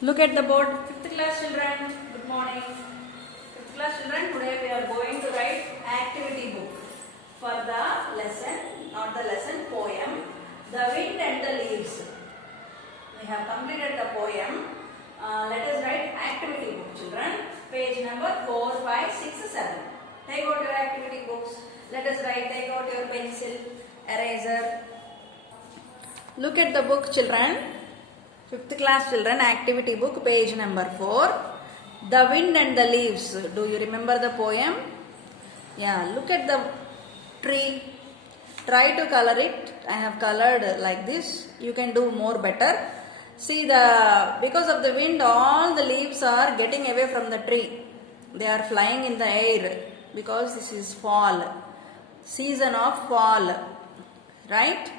Look at the board. 5th class children, good morning. 5th class children, today we are going to write activity book for the lesson, not the lesson, poem, The Wind and the Leaves. We have completed the poem. Let us write activity book, children. Page number 4, 5, 6, 7. Take out your activity books. Let us write. Take out your pencil, eraser. Look at the book, children. 5th class children, activity book, page number 4. The Wind and the Leaves. Do you remember the poem? Yeah, look at the tree. Try to color it. I have colored like this. You can do more better. See, because of the wind, all the leaves are getting away from the tree. They are flying in the air because this is fall. Season of fall. Right?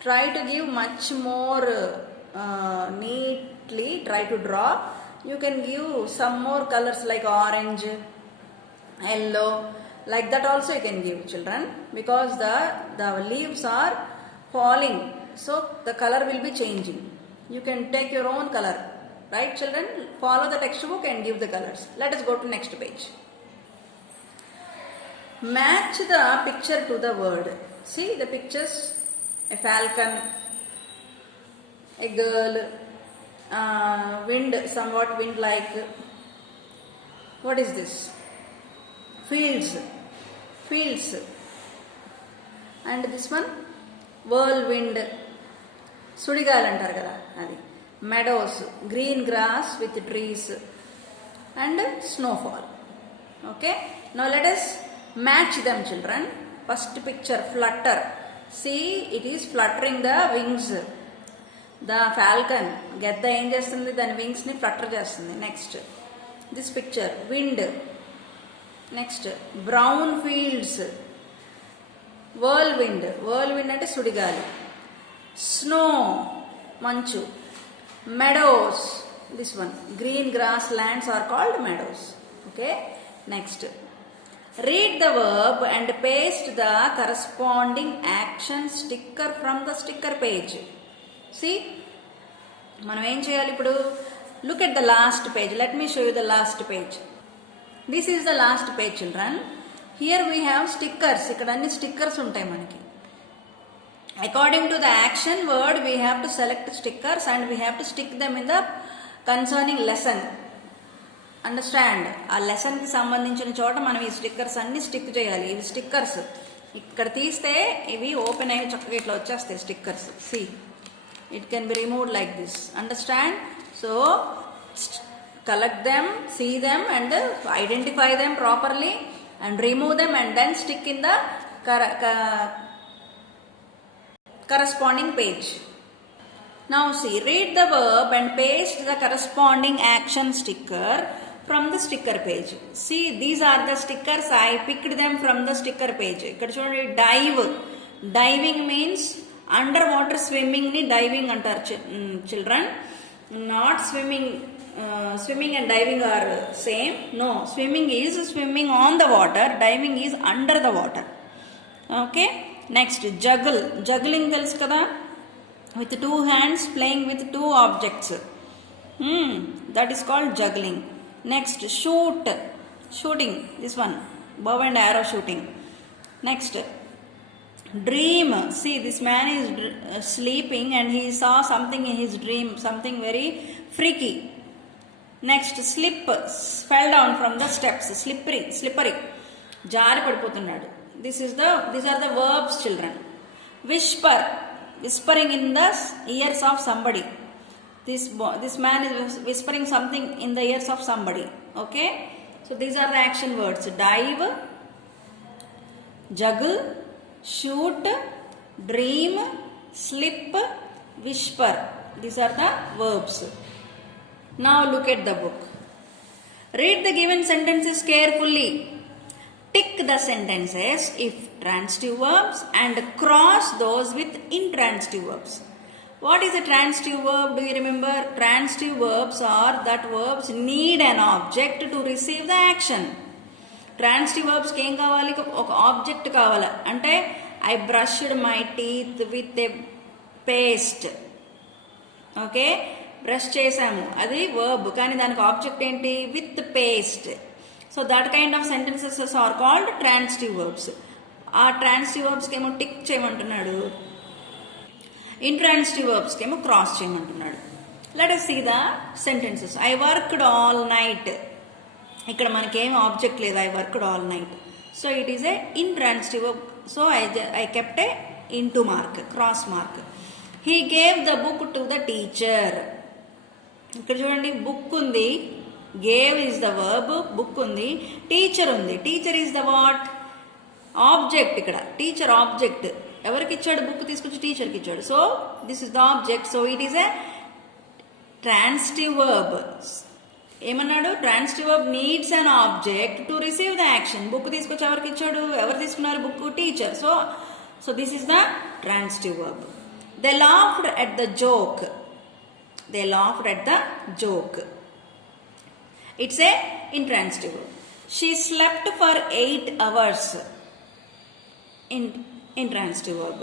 Try to give much more neatly. Try to draw. You can give some more colors like orange, yellow. Like that also you can give, children, because the leaves are falling. So the color will be changing. You can take your own color. Right, children? Follow the textbook and give the colors. Let us go to next page. Match the picture to the word. See the pictures. A falcon, a girl, wind, somewhat wind-like. What is this? Fields. And this one, whirlwind. Sudigal antaru kada adi. Meadows, green grass with trees and snowfall. Okay. Now let us match them, children. First picture, flutter. See, it is fluttering the wings. The falcon, gedda em chestundi, dani wings ni flutter chestundi. Next, this picture, wind. Next, brown fields. Whirlwind ante sudigali. Snow, manchu. Meadows, this one, green grasslands are called meadows. Okay. Next, read the verb and paste the corresponding action sticker from the sticker page. See, మనం ఏం చేయాలి ఇప్పుడు? Look at the last page. Let me show you the last page. This is the last page, children. Here we have stickers. ఇక్కడ అన్ని stickers ఉంటాయి మనకి. According to the action word, we have to select stickers and we have to stick them in the concerning lesson. Understand? ఆ లెసన్కి సంబంధించిన చోట మనం ఈ stickers అన్ని స్టిక్ చేయాలి. ఇవి స్టిక్కర్స్. ఇక్కడ తీస్తే ఇవి ఓపెన్ అయ్యి చక్కగా ఇట్లా వచ్చేస్తాయి stickers. See, it can be removed like this. Understand? So collect them, see them and identify them properly and remove them and then stick in the corresponding page. Now see, read the verb and paste the corresponding action sticker from the sticker page. See, these are the stickers. I picked them from the sticker page. Ikkada chudandi, dive. Diving means underwater swimming ni diving antaru, children. Not swimming. Swimming and diving are same. No, swimming is swimming on the water. Diving is under the water. Okay. Next, juggle. Juggling tells kada, with two hands playing with two objects. That is called juggling. Next, shoot. Shooting. This one, bow and arrow shooting. Next, dream. See, this man is sleeping and he saw something in his dream, something very freaky. Next, slip. Fell down from the steps. Slippery. Jari padipotunnadu. These are the verbs, children. Whisper. Whispering in the ears of somebody. This man is whispering something in the ears of somebody. Okay. So these are the action words. Dive, juggle, shoot, dream, slip, whisper. These are the verbs. Now look at the book. Read the given sentences carefully. Tick the sentences if transitive verbs and cross those with intransitive verbs. What is a transitive verb? Do you remember? Transitive verbs are that verbs need an object to receive the action. Transitive verbs ki em kavali? Oka object kavala. Ante I brushed my teeth with a paste. Okay. Brush చేసాము, అది verb, కానీ దానికి object ఏంటి? With paste. So that kind of sentences are called transitive verbs. ఆ transitive వర్బ్స్కి ఏమో tick చేయమంటున్నాడు, ఇంట్రాన్సిటివ్ వర్బ్స్కి ఏమో క్రాస్ చేయమంటున్నాడు. Let us see the sentences. I worked all night. ఇక్కడ మనకేం ఆబ్జెక్ట్ లేదు, I worked all night. So it is a intransitive verb. So I kept a into mark, cross mark. He gave the book to the teacher. ఇక్కడ చూడండి, book ఉంది, gave is the verb, book ఉంది, teacher ఉంది. Teacher is the what? Object. ఇక్కడ teacher object. ఎవరికి ఇచ్చాడు? Book తీసుకొచ్చి టీచర్కి ఇచ్చాడు. So this is the object. So it is a transitive verb. ఏమన్నాడు? Transitive verb needs an object to receive the action. Book తీసుకొచ్చి ఎవరికి ఇచ్చాడు? ఎవరు తీసుకున్నారు book? Teacher. So this is the transitive verb. They laughed at the joke. They laughed at the joke. It's a intransitive verb. She slept for 8 hours. Intransitive verb.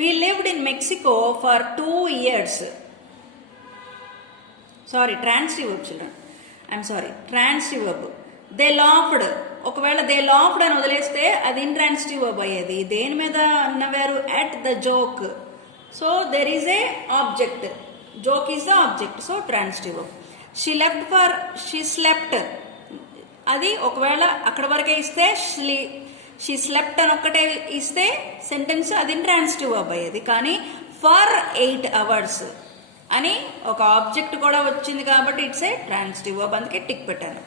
We lived in Mexico for 2 years. Sorry, transitive verb children. I'm sorry, transitive verb. They laughed. ఒకవేళ they laughed అని వదిలేస్తే అది intransitive verb అయ్యేది. దేని మీద నవ్వారు? At the joke. So there is a object, joke is the object. So transitive verb. She slept, అది ఒకవేళ అక్కడ వరకే ఇస్తే షీ స్లెప్ట్ అని ఒక్కటే ఇస్తే సెంటెన్స్ అది ఇంట్రాన్సిటివ్ వర్బ్ అయ్యేది. కానీ ఫర్ 8 hours అని ఒక ఆబ్జెక్ట్ కూడా వచ్చింది కాబట్టి ఇట్స్ ఏ ట్రాన్సిటివ్ వర్బ్, అందుకే టిక్ పెట్టాను.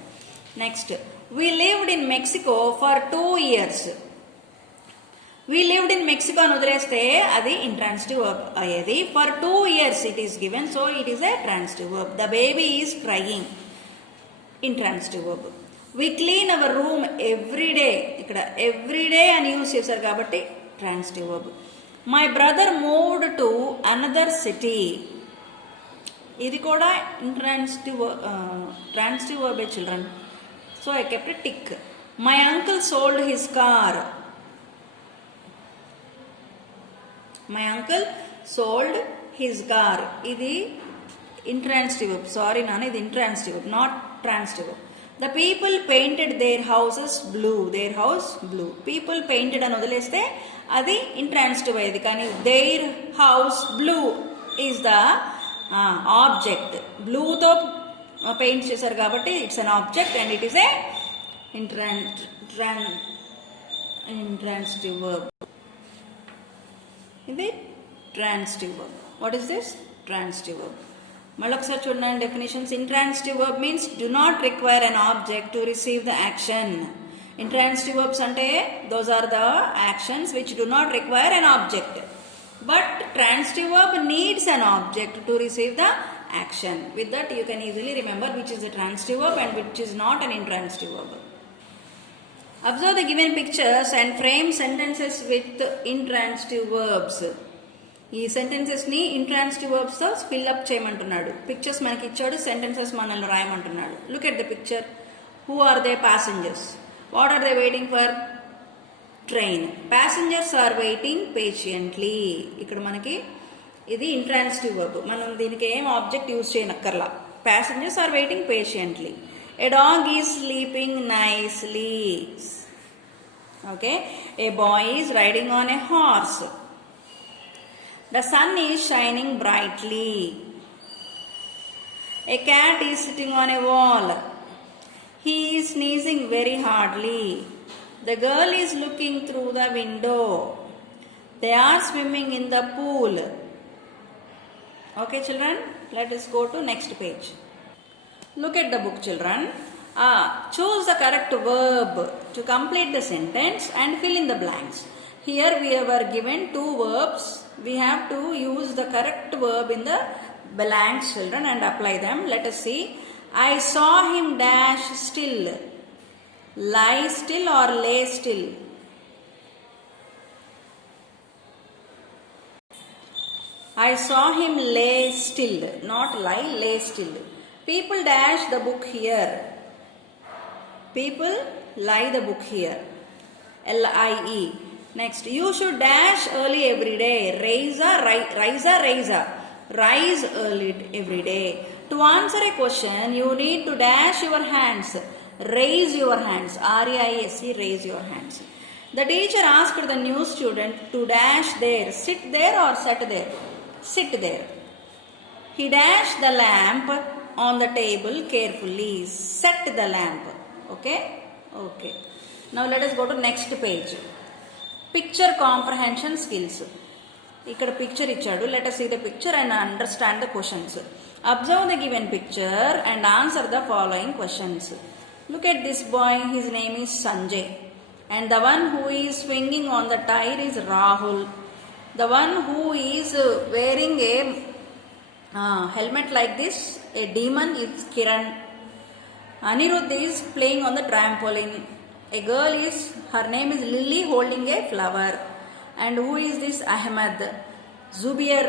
Next, we lived in Mexico for 2 years. We lived in Mexico అని వదిలేస్తే అది ఇంట్రాన్సిటివ్ వర్బ్ అయ్యేది. For 2 years it is given, so it is a transitive verb. The baby is crying, intransitive verb. We clean our room every day. ఇక్కడ every day అని use చేశారు కాబట్టి transitive verb. My brother moved to another city. ఇది కూడా transitive వర్బే children. So I kept a tick. My uncle sold his car. My uncle sold his car. ఇది intransitive verb. Sorry నాన్న, ఇది intransitive verb, not transitive verb. The people painted their houses blue. Their house blue. People painted అని వదిలేస్తే అది intransitive అయ్యేది. కానీ their house blue is the object. బ్లూతో paint చేశారు కాబట్టి it's an object and it is a intransitive verb. ఇది transitive verb. What is this? Transitive verb. మళ్ళీ ఒకసారి చూడండి definitions. Intransitive verb means do not require an object to receive the action. Intransitive verbs అంటే those are the actions which do not require an object. But transitive verb needs an object to receive the action. With that you can easily remember which is a transitive verb and which is not an intransitive verb. Observe the given pictures and frame sentences with intransitive verbs. ఈ sentences ని intransitive verbs తో fill up చేయమంటున్నాడు. Pictures మనకి ఇచ్చాడు, sentences మనల్ని రాయమంటున్నాడు. Look at the picture. Who are they? Passengers. What are they waiting for? Train. Passengers are waiting patiently. ఇక్కడ మనకి ఇది ఇంట్రాన్సిటివ్ వర్బ్. మనం దీనికి ఏం ఆబ్జెక్ట్ యూజ్ చేయనక్కర్లా. Passengers are waiting patiently. A dog is sleeping nicely. Okay. A boy is riding on a horse. The sun is shining brightly. A cat is sitting on a wall. He is sneezing very hardly. The girl is looking through the window. They are swimming in the pool. Okay children, let us go to next page. Look at the book children. Choose the correct verb to complete the sentence and fill in the blanks. Here we were given 2 verbs. We have to use the correct verb in the blanks children and apply them. Let us see. I saw him dash still. Lie still or lay still? I saw him lay still, not lie, lay still. People dash the book here. People lie the book here. L-I-E. Next, you should dash early every day. Raise. rise early every day. To answer a question, you need to dash your hands. Raise your hands. R-A-I-S-E, raise your hands. The teacher asked the new student to dash there. Sit there or sit there? Sit there. He dashed the lamp on the table carefully. Set the lamp. Okay? Okay. Now let us go to next page. Picture comprehension skills. ఇక్కడ picture ఇచ్చాడు. Let us see the picture and understand the questions. Observe the given picture and answer the following questions. Look at this boy. His name is Sanjay. And the one who is swinging on the tire is Rahul. The one who is wearing a helmet like this, a demon, is Kiran. Anirudh is playing on the trampoline. A girl is, her name is Lily, holding a flower. And who is this? Ahmed. Zubair.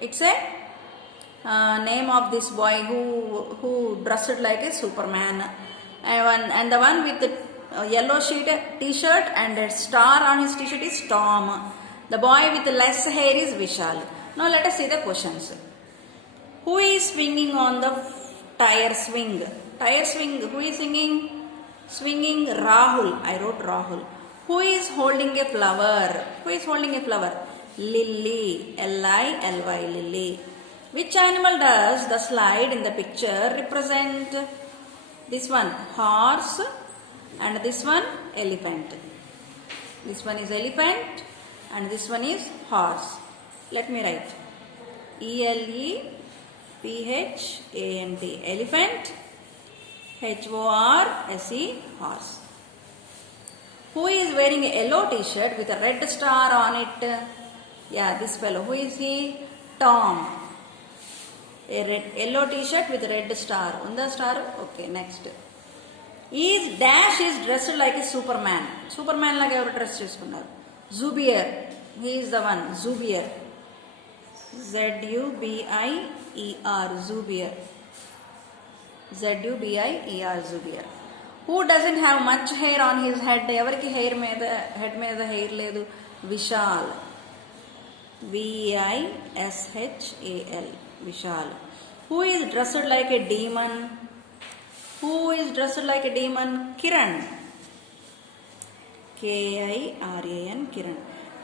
It's a name of this boy who dressed like a Superman. And the one with the yellow t-shirt and a star on his t-shirt is Tom. The boy with less hair is Vishal. Now let us see the questions. Who is swinging on the tire swing? Tire swing. Who is singing? Swinging Rahul. I wrote Rahul. Who is holding a flower? Who is holding a flower? Lily. L-I-L-Y. Lily. Which animal does the slide in the picture represent? This one horse and this one elephant. This one is elephant and this one is horse. Let me write. E-L-E-P-H-A-N-T. Elephant. H-O-R-S-E. Horse. Who is wearing a yellow t-shirt with a red star on it? Yeah, this fellow. Who is he? Tom. A yellow t-shirt with a red star. Unda star? Okay, next. Is dash is dressed like a Superman. Superman like ever dress cheskunnaru. Zubair. He is the one. Zubair. Z-U-B-I-E-R. Zubair. Z-U-B-I-E-R. Zubair. Who doesn't have much hair on his head? Evariki head meeda hair ledu? Vishal. V-I-S-H-A-L. Vishal. Who is dressed like a demon? Who is dressed like a demon? Kiran. K-I-R-A-N. Kiran.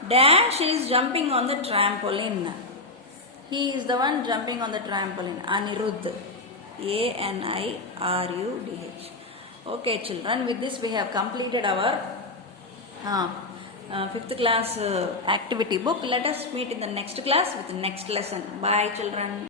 Dash is jumping on the trampoline. He is the one jumping on the trampoline. Anirudh. A-N-I-R-U-D-H. Okay, children. With this, we have completed our 5th class activity book. Let us meet in the next class with the next lesson. Bye, children.